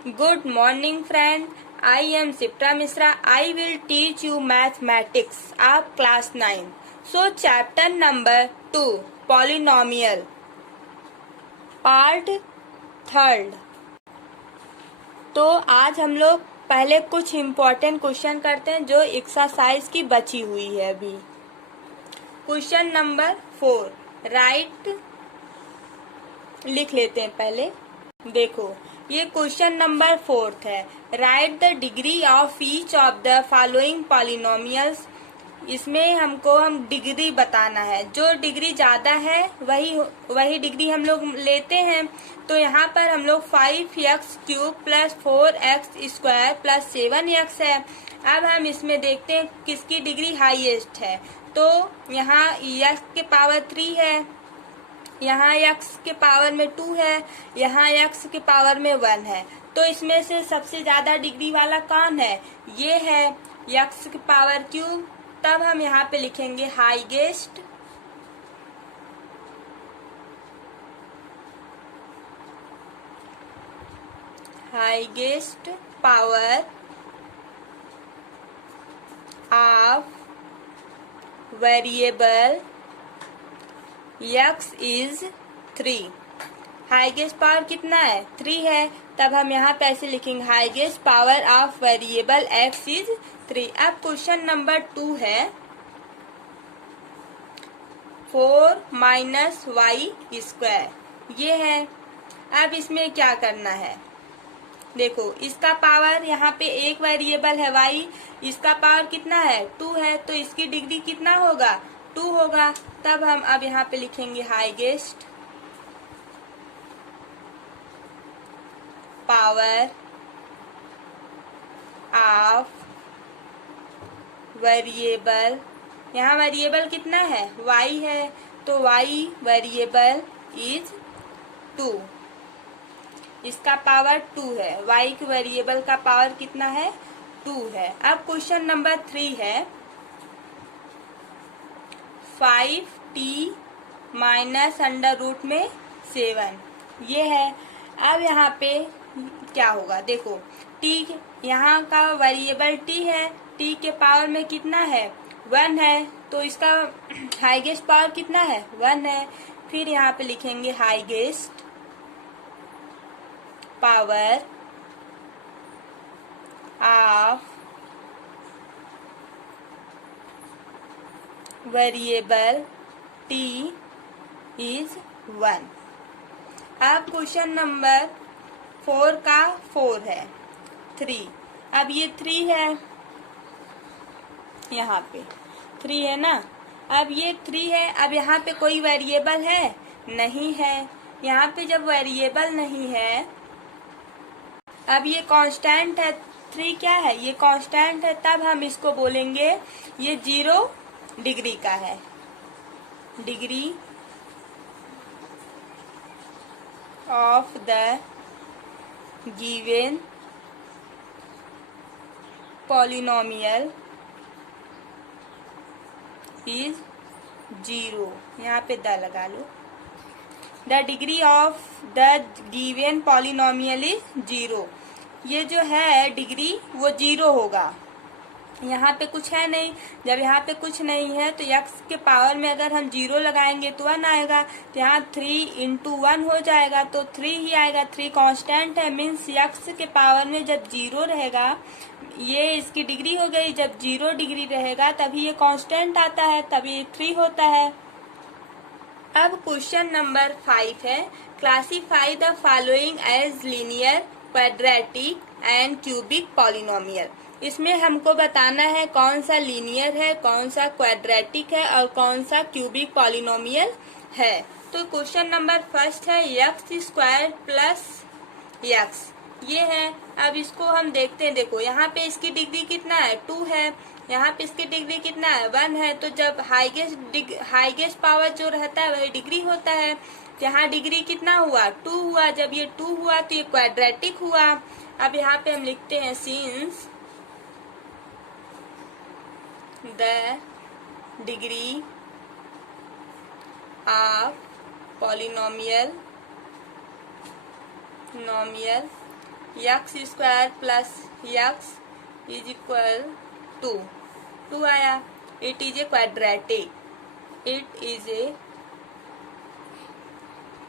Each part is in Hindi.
Good morning, friend. I am Sipra Misra. I will teach you mathematics of class 9. So, chapter number 2, polynomial. Part 3rd. तो आज हम लोग पहले कुछ इम्पोर्टेंट क्वेश्चन करते हैं जो एक्सरसाइज की बची हुई है अभी। क्वेश्चन नंबर 4 राइट लिख लेते हैं पहले। देखो ये क्वेश्चन नंबर 4 है। Right the degree of each of the following polynomials. इसमें हमको डिग्री बताना है, जो डिग्री ज्यादा है वही डिग्री हम लोग लेते हैं। तो यहाँ पर हम लोग 5x³ plus 4x² plus 7x है। अब हम इसमें देखते हैं किसकी डिग्री हाईएस्ट है। तो यहाँ x के पावर 3 है, यहाँ x के पावर में 2 है, यहाँ x के पावर में 1 है। तो इसमें से सबसे ज्यादा डिग्री वाला कौन है? ये है x के पावर क्यूब। तब हम यहाँ पे लिखेंगे highest power of variable x is 3। Highest power कितना है? 3 है। तब हम यहाँ पे ऐसे लिखेंगे highest power of variable x is 3। अब क्वेश्चन नंबर 2 है 4 माइनस y²। ये है। अब इसमें क्या करना है? देखो इसका पावर यहाँ पे एक वेरिएबल है y, इसका पावर कितना है? 2 है। तो इसकी डिग्री कितना होगा? 2 होगा। तब हम अब यहाँ पे लिखेंगे हाईएस्ट पावर ऑफ वेरिएबल। यहाँ वेरिएबल कितना है? y है। तो y वेरिएबल इज 2। इसका पावर 2 है। y के वेरिएबल का पावर कितना है? 2 है। अब क्वेश्चन नंबर 3 है 5t माइनस अंडर रूट में 7। ये है। अब यहाँ पे क्या होगा? देखो t यहाँ का वेरिएबल t है, t के पावर में कितना है? 1 है। तो इसका हाईएस्ट पावर कितना है? 1 है। फिर यहाँ पे लिखेंगे highest power of variable t is 1। अब क्वेश्चन नंबर 4 का 4 है 3। अब ये 3 है, यहाँ पे 3 है ना। अब ये 3 है। अब यहाँ पे कोई वेरिएबल है? नहीं है। यहाँ पे जब वेरिएबल नहीं है, अब ये कांस्टेंट है। 3 क्या है? ये कांस्टेंट है। तब हम इसको बोलेंगे ये 0 डिग्री का है। Degree of the given polynomial is 0। यहाँ पे द लगा लो। The degree of the given polynomial is 0। ये जो है डिग्री वो 0 होगा। यहाँ पे कुछ है नहीं। जब यहाँ पे कुछ नहीं है तो x के पावर में अगर हम 0 लगाएंगे तो 1 आएगा। तो यहाँ 3 इंटू 1 हो जाएगा, तो 3 ही आएगा। 3 कांस्टेंट है, मीन्स x के पावर में जब 0 रहेगा, ये इसकी डिग्री हो गई। जब 0 डिग्री रहेगा तभी ये कांस्टेंट आता है, तभी 3 होता है। अब क्वेश्चन नंबर 5 है classify the following as linear, quadratic and cubic polynomial. इसमें हमको बताना है कौन सा लीनियर है, कौन सा क्वाड्रेटिक है और कौन सा क्यूबिक पॉलिनोमियल है। तो क्वेश्चन नंबर 1 है x² प्लस x। ये है। अब इसको हम देखते हैं। देखो यहाँ पे इसकी डिग्री कितना है? 2 है। यहाँ पे इसकी डिग्री कितना है? 1 है। तो जब हाईएस्ट पावर जो रहता है वही डिग्री होता है। यहाँ डिग्री कितना हुआ? 2 हुआ। जब ये 2 हुआ तो ये क्वाड्रेटिक हुआ। अब यहाँ पे हम लिखते हैं since the degree of polynomial x square plus x is equal to 2 आया। It is a quadratic, it is a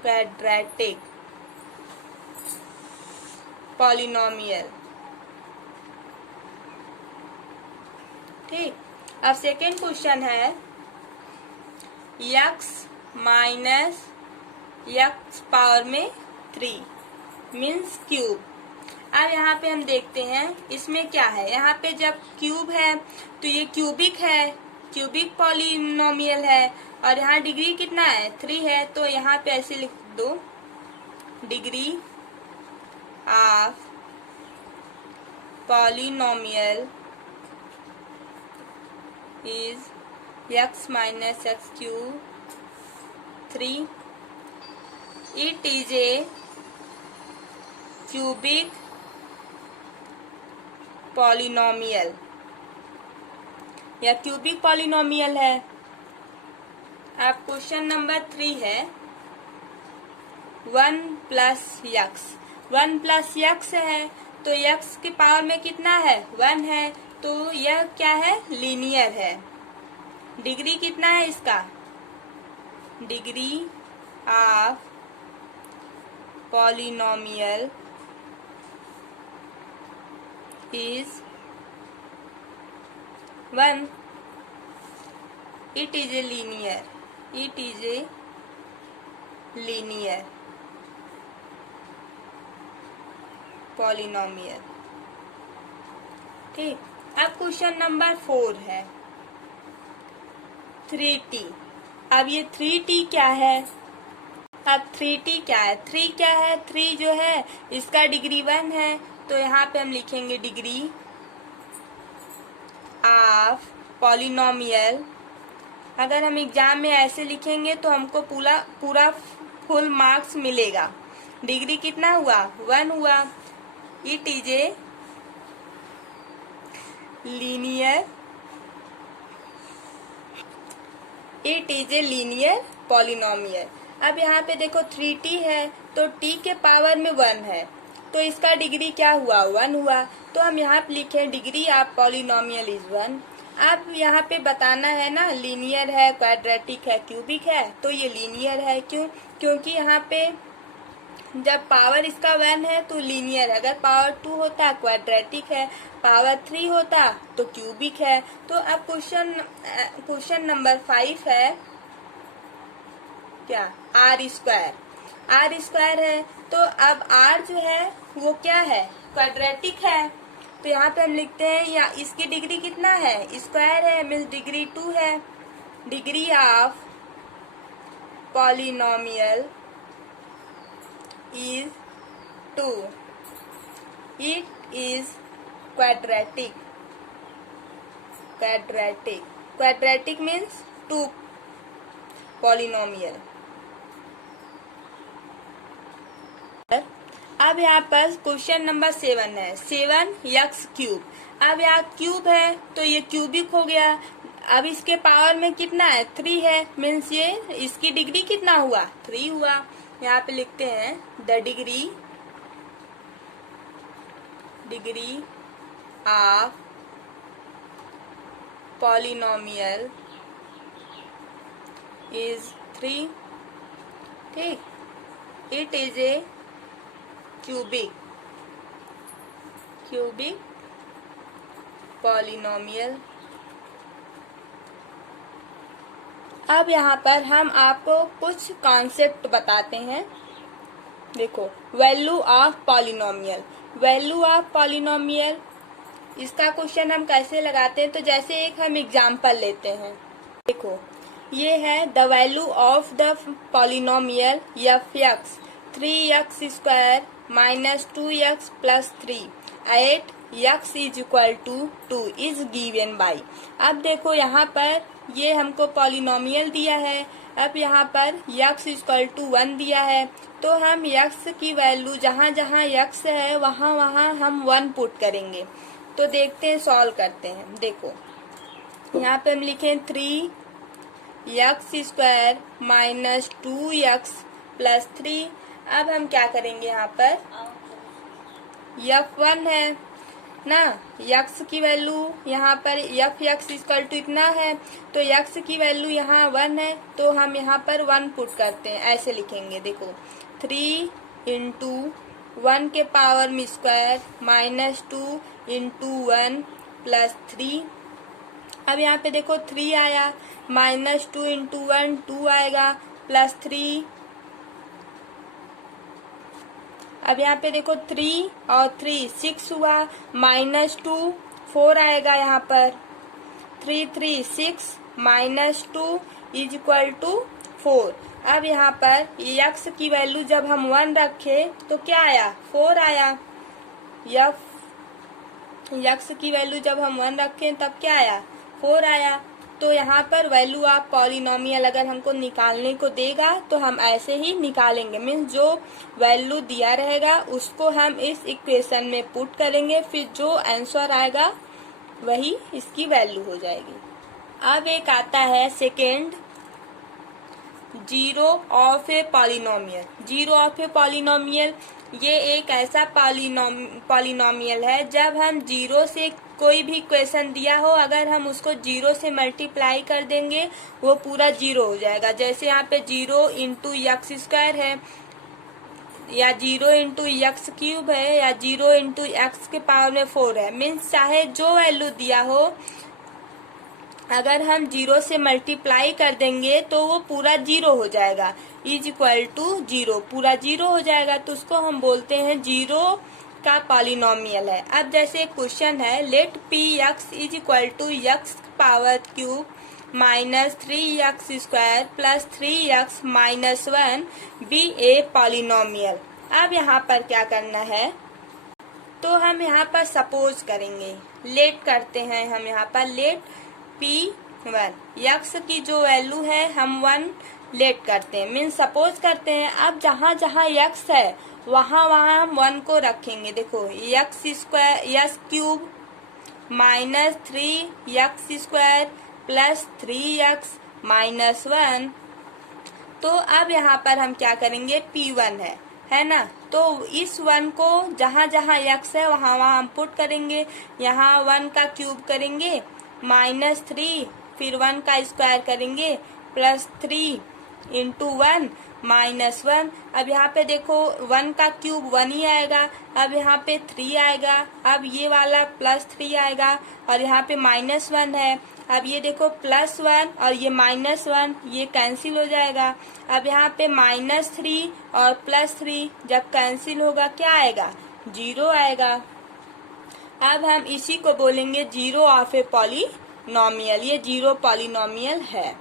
quadratic polynomial. ठीक, अब सेकेंड क्वेश्चन है यक्स माइनस यक्स पावर में 3 मीन्स क्यूब। अब यहाँ पे हम देखते हैं इसमें क्या है। यहाँ पे जब क्यूब है तो ये क्यूबिक है, क्यूबिक पॉलिनोमियल है, और यहाँ डिग्री कितना है 3 है, तो यहाँ पे ऐसे लिख दो degree of polynomial is x minus x cube 3. It is a cubic polynomial या क्यूबिक पॉलिनोमियल है। अब क्वेश्चन नंबर 3 है 1 प्लस यक्स। 1 प्लस यक्स है तो यक्स की पावर में कितना है 1 है, तो यह क्या है लीनियर है। डिग्री कितना है इसका, degree of polynomial is 1. It is a linear, it is a linear polynomial. ठीक, अब क्वेश्चन नंबर 4 है 3t। अब ये 3t क्या है, अब 3t क्या है, 3 क्या है, 3 जो है इसका डिग्री 1 है, तो यहाँ पे हम लिखेंगे डिग्री ऑफ पॉलिनोमियल। अगर हम एग्जाम में ऐसे लिखेंगे तो हमको पूरा फुल मार्क्स मिलेगा। डिग्री कितना हुआ 1 हुआ। It is a linear, it is a linear polynomial. अब यहाँ पे देखो 3t है तो t के पावर में 1 है, तो इसका डिग्री क्या हुआ 1 हुआ, तो हम यहाँ पे लिखे डिग्री ऑफ पॉलिनोमियल इज 1। अब यहाँ पे बताना है ना लीनियर है, क्वाड्रेटिक है, क्यूबिक है, तो ये लीनियर है। क्यों, क्योंकि यहाँ पे जब पावर इसका 1 है तो लीनियर है, अगर पावर 2 होता क्वाड्रेटिक है, पावर 3 होता तो क्यूबिक है। तो अब क्वेश्चन नंबर 5 है क्या आर स्क्वायर। आर स्क्वायर है तो अब आर जो है वो क्या है क्वाड्रेटिक है, तो यहाँ पे हम लिखते हैं या इसकी डिग्री कितना है स्क्वायर है, मीन्स डिग्री 2 है। Degree of polynomial is 2. It is quadratic. Quadratic. Quadratic means 2 polynomial. अब यहाँ पर क्वेश्चन नंबर 7 है 7 यक्स क्यूब। अब यहाँ क्यूब है तो ये क्यूबिक हो गया। अब इसके पावर में कितना है 3 है, मीन्स ये इसकी डिग्री कितना हुआ 3 हुआ। यहाँ पे लिखते हैं the degree of polynomial is 3। ठीक, it is A cubic polynomial. अब यहाँ पर हम आपको कुछ कॉन्सेप्ट बताते हैं। देखो value of polynomial, value of polynomial इसका क्वेश्चन हम कैसे लगाते हैं, तो जैसे एक हम एग्जांपल लेते हैं। देखो ये है the value of the polynomial f x 3x square minus 2x plus 3 at x is equal to 2 is given by. अब देखो यहाँ पर ये हमको पॉलिनोमियल दिया है, अब यहाँ पर x इक्वल टू 1 दिया है, तो हम x की वैल्यू जहाँ जहाँ x है वहाँ वहाँ हम 1 पुट करेंगे। तो देखते हैं, सॉल्व करते हैं। देखो यहाँ पे हम लिखें 3x square minus 2x plus 3। अब हम क्या करेंगे, यहाँ पर f1 है ना, x की वैल्यू यहाँ पर f(x) इक्वल टू इतना है, तो x की वैल्यू यहाँ 1 है, तो हम यहाँ पर 1 पुट करते हैं। ऐसे लिखेंगे, देखो 3 इंटू 1 के पावर में स्क्वायर -2 इंटू 1 प्लस 3। अब यहाँ पे देखो 3 आया, -2 इंटू 1 2 आएगा, प्लस 3। अब यहाँ पे देखो 3 और 3 6 हुआ, -2 4 आएगा यहाँ पर, 3 3 6 -2 इज इक्वल टू 4। अब यहाँ पर x की वैल्यू जब हम 1 रखे तो क्या आया, 4 आया। x की वैल्यू जब हम 1 रखे तब क्या आया, 4 आया। तो यहाँ पर वैल्यू ऑफ पॉलिनोमियल अगर हमको निकालने को देगा तो हम ऐसे ही निकालेंगे, मीन्स जो वैल्यू दिया रहेगा उसको हम इस इक्वेशन में पुट करेंगे, फिर जो आंसर आएगा वही इसकी वैल्यू हो जाएगी। अब एक आता है second, zero of a polynomial. Zero of a polynomial ये एक ऐसा पॉलिनोमियल है जब हम जीरो से कोई भी क्वेश्चन दिया हो, अगर हम उसको जीरो से मल्टीप्लाई कर देंगे वो पूरा जीरो हो जाएगा। जैसे यहाँ पे 0 इंटू एक्स स्क्वायर है, या 0 इंटू एक्स क्यूब है, या 0 इंटू एक्स के पावर में 4 है। मीन्स चाहे जो वैल्यू दिया हो, अगर हम 0 से मल्टीप्लाई कर देंगे तो वो पूरा 0 हो जाएगा, इज इक्वल टू 0, पूरा 0 हो जाएगा। तो उसको हम बोलते हैं जीरो का पॉलिनोमियल है। अब जैसे क्वेश्चन है, let p x is equal to x power cube -3x square plus 3x minus 1 be a polynomial. अब यहाँ पर क्या करना है, तो हम यहाँ पर सपोज करेंगे, लेट करते हैं हम यहाँ पर, लेट P1 x की जो वैल्यू है हम 1 लेट करते हैं, मीन्स सपोज करते हैं। अब जहाँ जहाँ x है वहाँ वहाँ हम 1 को रखेंगे। देखो x square x cube -3x square plus 3x minus 1। तो अब यहाँ पर हम क्या करेंगे, P1 है ना, तो इस 1 को जहाँ जहाँ x है वहाँ वहाँ हम पुट करेंगे। यहाँ 1 का क्यूब करेंगे -3, फिर 1 का स्क्वायर करेंगे प्लस 3 इंटू 1 माइनस 1। अब यहाँ पे देखो 1 का क्यूब 1 ही आएगा, अब यहाँ पे 3 आएगा, अब ये वाला प्लस 3 आएगा, और यहाँ पे -1 है। अब ये देखो +1 और ये -1, ये कैंसिल हो जाएगा। अब यहाँ पे -3 और +3 जब कैंसिल होगा क्या आएगा, 0 आएगा। अब हम इसी को बोलेंगे जीरो ऑफ ए पॉलिनोमियल, ये जीरो पॉलिनोमियल है।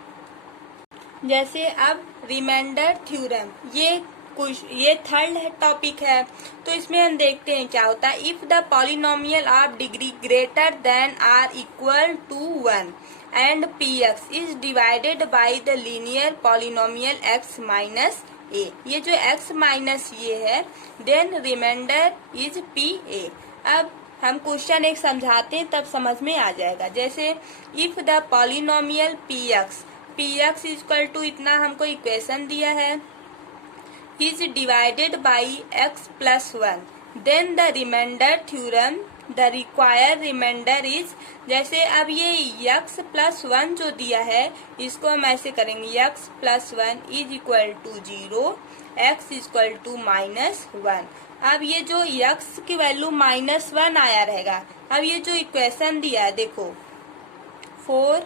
जैसे अब रिमाइंडर थ्योरम, ये थर्ड टॉपिक है, तो इसमें हम देखते हैं क्या होता है। If the polynomial of degree greater than or equal to 1 and P x is divided by the linear polynomial x minus A, ये जो x माइनस ये है, then remainder is P A. अब हम क्वेश्चन एक समझाते हैं तब समझ में आ जाएगा। जैसे if the polynomial p x equal to इतना हमको इक्वेशन दिया है, is divided by x plus 1, then the remainder theorem the required remainder is, जैसे अब ये x प्लस 1 जो दिया है इसको हम ऐसे करेंगे, x plus 1 is equal to 0, x equal to -1। अब ये जो x की वैल्यू -1 आया रहेगा। अब ये जो इक्वेशन दिया है देखो, 4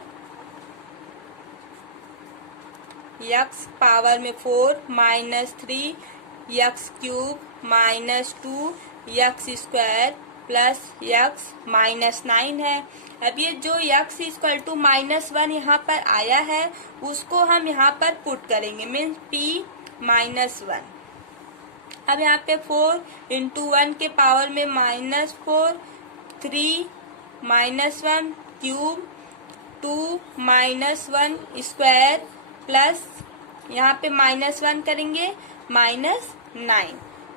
x पावर में 4 -3 x cube -2 x square plus x -9 है। अब ये जो x इक्वल टू -1 यहाँ पर आया है उसको हम यहाँ पर पुट करेंगे, मीन्स p-1। अब यहाँ पे 4 इंटू 1 के पावर में -4, 3 -1 क्यूब 2 -1 स्क्वायर प्लस यहाँ पे -1 करेंगे -9।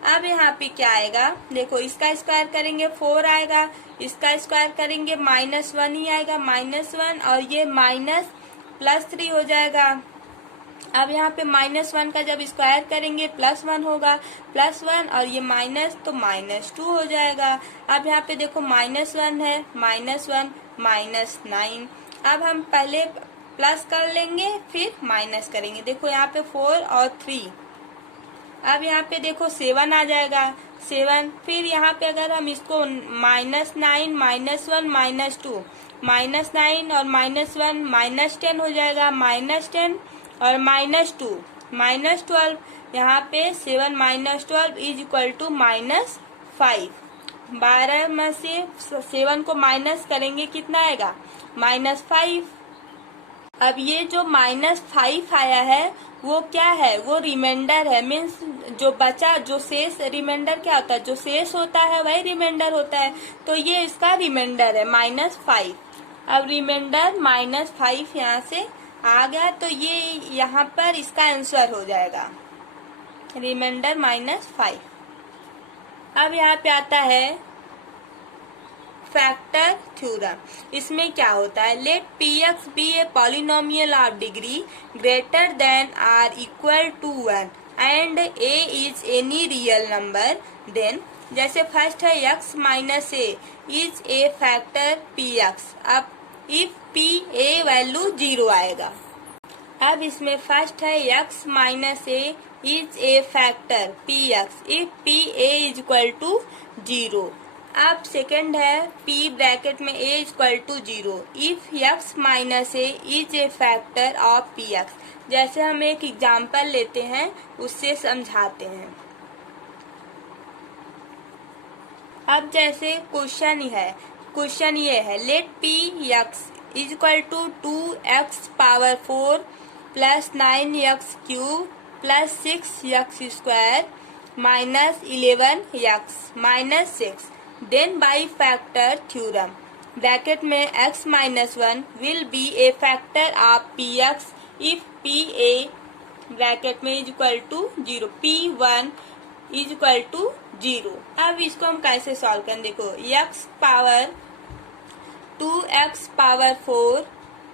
अब यहाँ पे क्या आएगा, देखो इसका स्क्वायर करेंगे 4 आएगा, इसका स्क्वायर करेंगे -1 ही आएगा, -1, और ये +3 हो जाएगा। अब यहाँ पे -1 का जब स्क्वायर करेंगे +1 होगा, +1 और ये माइनस तो -2 हो जाएगा। अब यहाँ पे देखो -1 है, -1 -9। अब हम पहले प्लस कर लेंगे फिर माइनस करेंगे। देखो यहाँ पे 4 और 3। अब यहाँ पे देखो 7 आ जाएगा, 7। फिर यहाँ पे अगर हम इसको -9 -1 -2, -9 और -1 -10 हो जाएगा, -10 और -2 -12। यहाँ पे 7 -12 इज इक्वल टू -5। 12 में से 7 को माइनस करेंगे कितना आएगा? -5। अब ये जो -5 आया है वो क्या है? वो रिमाइंडर है। मीन्स जो बचा, जो शेष, रिमाइंडर क्या होता है? जो शेष होता है वही रिमाइंडर होता है। तो ये इसका रिमाइंडर है -5। अब रिमाइंडर -5 यहाँ से आ गया, तो ये यहाँ पर इसका आंसर हो जाएगा रिमाइंडर -5। अब यहाँ पे आता है फैक्टर थ्योरम। इसमें क्या होता है? Let px be a polynomial of degree greater than or equal to 1 and a is any real number, then जैसे फर्स्ट है x minus a is a factor px। अब इफ p a वैल्यू 0 आएगा। अब इसमें फर्स्ट है x minus a is a factor px if p a is equal to 0। अब सेकंड है p ब्रैकेट में a is equal to 0 if x minus a is a factor of px। जैसे हम एक एग्जाम्पल लेते हैं, उससे समझाते हैं। अब जैसे क्वेश्चन ये है let px is equal to 2x power 4 plus 9x cube plus 6x square minus 11x minus 6। Then by factor theorem bracket में x minus 1 will be a factor of px if pa bracket में is equal to 0, p1 is equal to 0। अब इसको हम कैसे सॉल्व करें? देखो x power 2x power 4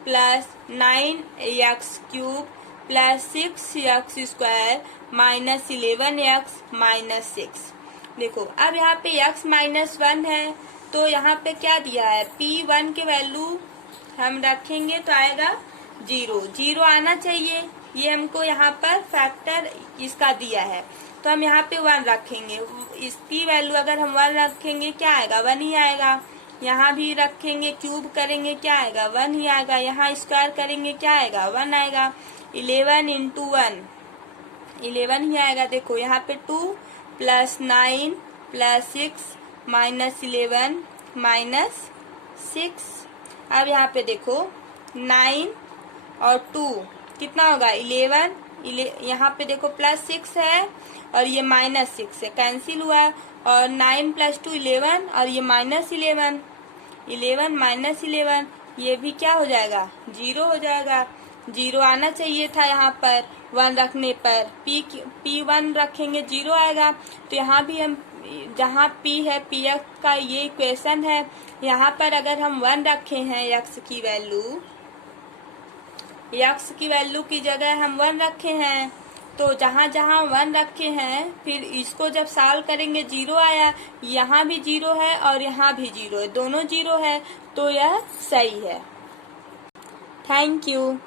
plus 9x cube plus 6x square minus 11x minus 6। देखो अब यहाँ पे x माइनस 1 है, तो यहाँ पे क्या दिया है? p1 के वैल्यू हम रखेंगे तो आएगा 0 आना चाहिए। ये हमको यहाँ पर फैक्टर इसका दिया है, तो हम यहाँ पे 1 रखेंगे। इसकी वैल्यू अगर हम 1 रखेंगे क्या आएगा? 1 ही आएगा। यहाँ भी रखेंगे, क्यूब करेंगे क्या आएगा? 1 ही आएगा। यहाँ स्क्वायर करेंगे क्या आएगा? 1 आएगा। 11 इंटू 1 11 ही आएगा। देखो यहाँ पे 2 प्लस 9 प्लस 6 माइनस 11 माइनस 6। अब यहाँ पे देखो 9 और 2 कितना होगा? 11। यहाँ पे देखो प्लस 6 है और ये माइनस 6 है, कैंसिल हुआ। और 9 प्लस 2 11 और ये माइनस 11, 11 माइनस 11, ये भी क्या हो जाएगा? 0 हो जाएगा। 0 आना चाहिए था यहाँ पर 1 रखने पर। p1 रखेंगे 0 आएगा। तो यहाँ भी हम जहाँ p है px का ये इक्वेशन है, यहाँ पर अगर हम 1 रखे हैं x की वैल्यू की जगह हम 1 रखे हैं, तो जहाँ जहाँ 1 रखे हैं फिर इसको जब सॉल्व करेंगे 0 आया। यहाँ भी 0 है और यहाँ भी 0 है, दोनों 0 है, तो यह सही है। Thank you.